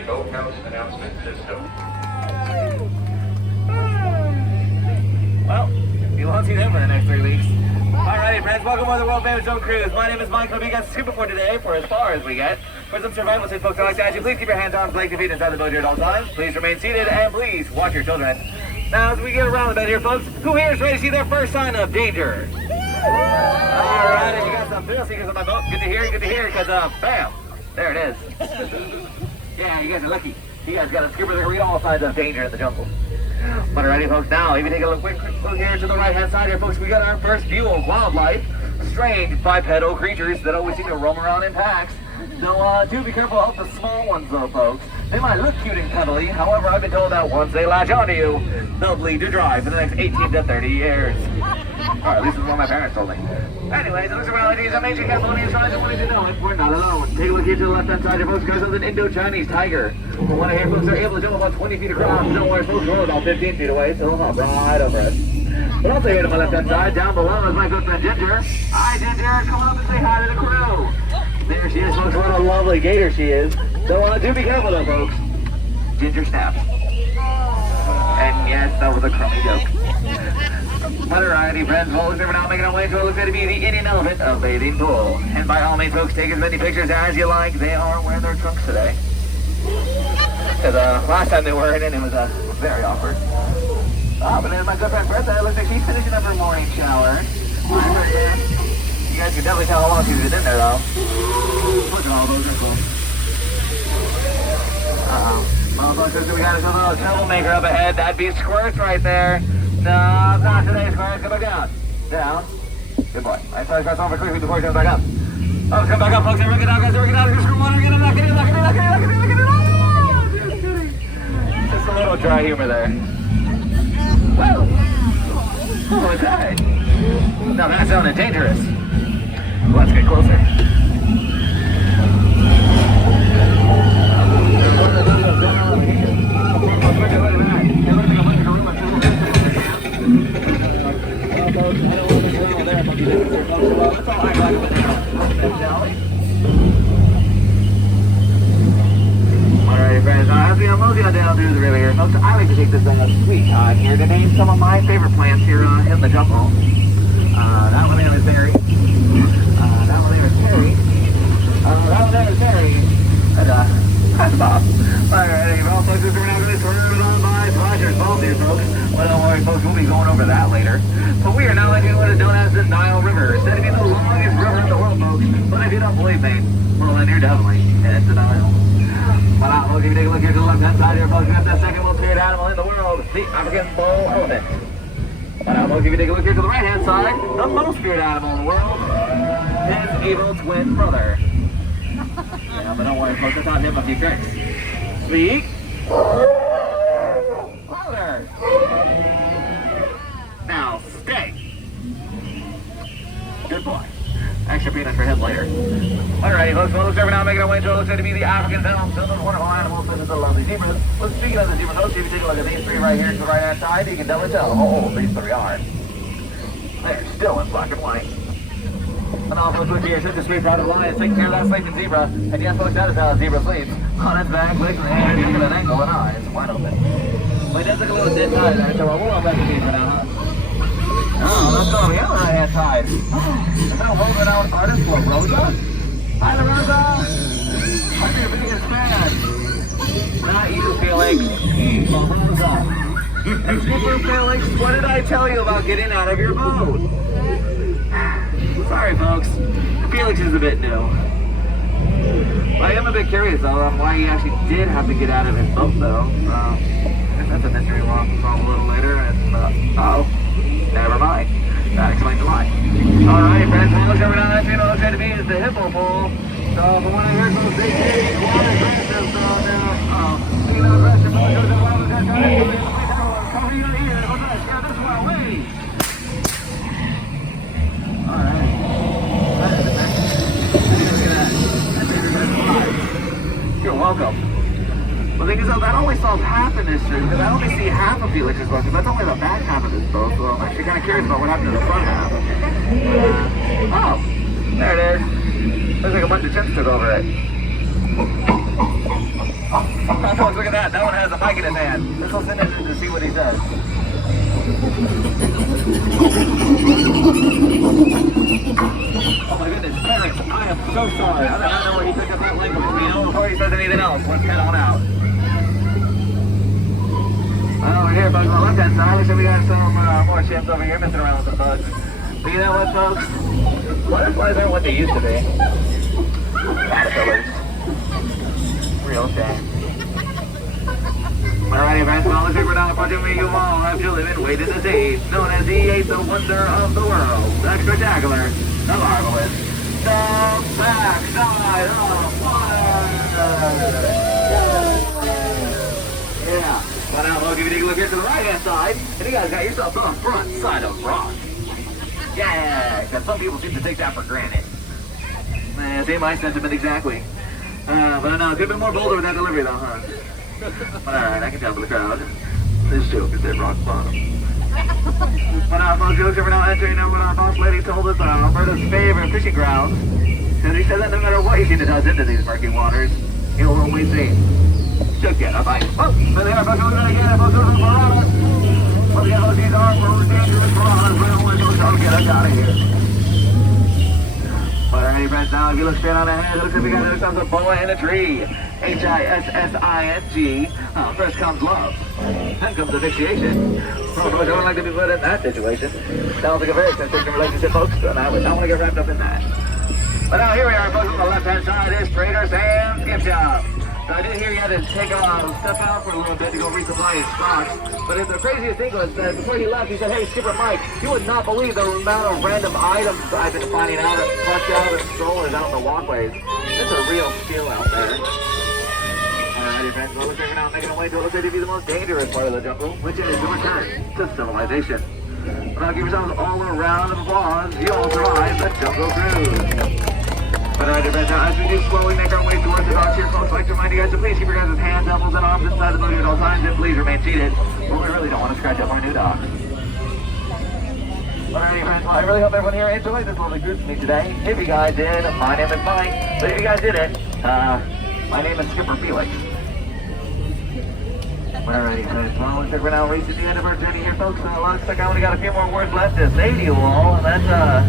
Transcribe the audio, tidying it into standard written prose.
the boathouse announcement system. Well, you won't see them for the next 3 weeks. Alrighty, friends, welcome to the world famous Zone Cruise. My name is Mike. Hope you got scuba for today, for as far as we get. For some survival tips, folks, I like to ask you, please keep your hands on, legs and feet inside the boat here at all times. Please remain seated, and please watch your children. Now, as we get around the bed here, folks, who here is ready to see their first sign of danger? Alright, you got some thrill seekers on my boat. Good to hear, because, bam, there it is. Yeah, you guys are lucky. You guys got a scuba that can read all signs of danger in the jungle. But alrighty, folks, now, if you take a quick look here to the right-hand side here, folks, we got our first view of wildlife. Strange bipedal creatures that always seem to roam around in packs. So, do be careful of the small ones, though, folks. They might look cute and cuddly. However, I've been told that once they latch onto you, they'll bleed to dry for the next 18 to 30 years. Or at least that's what my parents told me. Anyways, it looks around like these are major California signs and wanting to know it. We're not alone. Take a look here to the left-hand side here, folks, because of an Indo-Chinese tiger. One of here, folks, are able to jump about 20 feet across. Don't worry, folks, we're about 15 feet away, so they'll hop right over us. But also here to my left-hand side, down below, is my good friend Ginger. Hi, Ginger. Come up and say hi to the crew. There she is, folks. What a lovely gator she is. So do be careful, though, folks. Ginger snaps. And yes, that was a crummy joke. But alrighty, friends, well, looks like we're now making our way to what looks like to be the Indian Elephant of Bathing Pool. And by all means, folks, take as many pictures as you like. They are wearing their trunks today. Because last time they were in it, it was very awkward. But then my good friend Bertha, it looks like she's finishing up her morning shower. You guys can definitely tell how long she's been in there, though. Look at all those are cool. Well, folks, we got a little troublemaker up ahead. That'd be Squirts right there. No, not today, Squirts. Come back down. Down. Good boy. I saw you press on for quickly before he comes back up. Oh, come back up, folks. They're working out, guys. They're working out. Just screw water. Get him, lock it in, lock it in, lock it in, lock it in, lock it in. Oh, just kidding. Just a little dry humor there. Whoa. What was that? Now that sounded dangerous. Let's get closer. Alright, friends, as we mosey on down through the river here, folks, I like to take this sweet time here to name some of my favorite plants here in the jungle. That one there is Barry. That one there is Terry. That one there is Terry. And that's Bob. Alright, well, folks, we're now going to turn it on by Roger's Falls here, folks. Well, don't worry, folks, we'll be going over that later. But we are now into what is known as the Nile River. Said to be the longest river in the world, folks. But if you don't believe me, well, then you're definitely headed to the Nile. Well, folks, if you take a look here to the left-hand side here, folks, we got that second most feared animal in the world, the African bull elephant. Well, folks, if you take a look here to the right-hand side, the most feared animal in the world, his evil twin brother. Yeah, but don't worry, folks, I taught him a few tricks. Speak. Louder. Now, stay. Good boy. Extra peanuts for him later. Alrighty, folks, well, looks like we're now making our way to what looks like to be the African film. So those wonderful animals such as the lovely zebras. Well, speaking of the zebras, folks, if you take a look at these three right here to the right-hand side, you can definitely tell how old these three are. They're still in black and white. And also, look here, such a sweet proud of lion, taking care of that sleeping zebra. And yes, folks, that is how a zebra sleeps. On its back, legs in the air, you get an ankle and eyes wide open. But it does look a little dead tired there, so we'll on back to zebra now, huh? Oh, let's go on the other right-hand side. Is that world-renowned artist, La Rosa? Hi, La Rosa! I'm your biggest fan. Not you, Felix. La Rosa. And Skipper Felix, what did I tell you about getting out of your boat? Sorry, folks. Felix is a bit new. I am a bit curious, though, on why he actually did have to get out of his boat, though. That's a mystery we'll solve a little later, and, oh, never mind. That explains why. Alright, friends, well, looks over now, as you know, it's going to be is the hippo pool. So, from what I heard from the big city, water aggressive, so now, speaking of aggressive, goes to the wild aggressive, cover your ears, what's that? Yeah, this one, wait! Alright. You're welcome. The thing is, though, that only solves half in this stream, because I only see half of Felix's boat, because that's only the back half of this boat, so I'm actually kind of curious about what happened to the front half. Oh, there it is. Looks like a bunch of chips took over it. Oh, folks, look at that. That one has a mic in his hand. Let's listen in to see what he says. Oh my goodness, Eric, I am so sorry. I don't know where he picked up that language. You know, before he says anything else, let's head on out. Over here, folks, on the left-hand side, looks like we got some more chimps over here messing around with some bugs. But you know what, folks? Butterflies aren't what they used to be. Caterpillars. Real shame. Alrighty, friends, well, looks like we're now approaching where you all have to live and wait in the sea, known as the eighth wonder of the world, the spectacular, the marvelous, the backside of water. Yeah. Well, now, look, if you take a look here to the right-hand side, and you guys got yourself the front side of rock. Yeah, because some people seem to take that for granted. See, my sentiment exactly. But no, it could have been more bolder with that delivery, though, huh? But alright, I can tell for the crowd. This joke is at rock bottom. But now, folks, it looks like we're now entering what our boss lady told us Alberta's favorite fishing grounds. And he said that no matter what you seem to toss into these murky waters, you'll always see. Should get a bite. Oh, there they are, folks. We're going to get it, folks. Those are piranhas. Well, yeah, these are for dangerous piranhas. We don't want to get us out of here. But alrighty, friends, now if you look straight on ahead, it looks like we got ourselves a boa in a tree. H-I-S-S-I-N-G. First comes love. Then comes asphyxiation. Well, folks, I don't like to be put in that situation. Sounds like a very consistent relationship, folks, and I would not want to get wrapped up in that. But now here we are, folks, on the left-hand side is Trader Sam's Gift Shop. So I did hear you had to take a step out for a little bit to go resupply his stocks. But the craziest thing was that before he left, he said, "Hey, Skipper Mike, you would not believe the amount of random items I've been finding out at flushed out and strollers out in the walkways. It's a real steal out there." Alrighty, friends, well, looks like we're now making our way to what looks like to be the most dangerous part of the jungle, which is the return to civilization. But now give yourselves all a round of applause. You all survived the Jungle Cruise. But alright, friends, now as we do slowly make our way towards the docks here, folks, I'd like to remind you guys to please keep your guys' hands, elbows, and arms inside the boat at all times, and please remain seated. Well, we really don't want to scratch up our new docks. Alrighty, friends, well, I really hope everyone here enjoyed this lovely cruise with me today. If you guys did, my name is Mike. But if you guys didn't, my name is Skipper Felix. Alrighty, friends, well, looks like we're now reaching the end of our journey here, folks. Looks like I only got a few more words left to say to you all, and that's,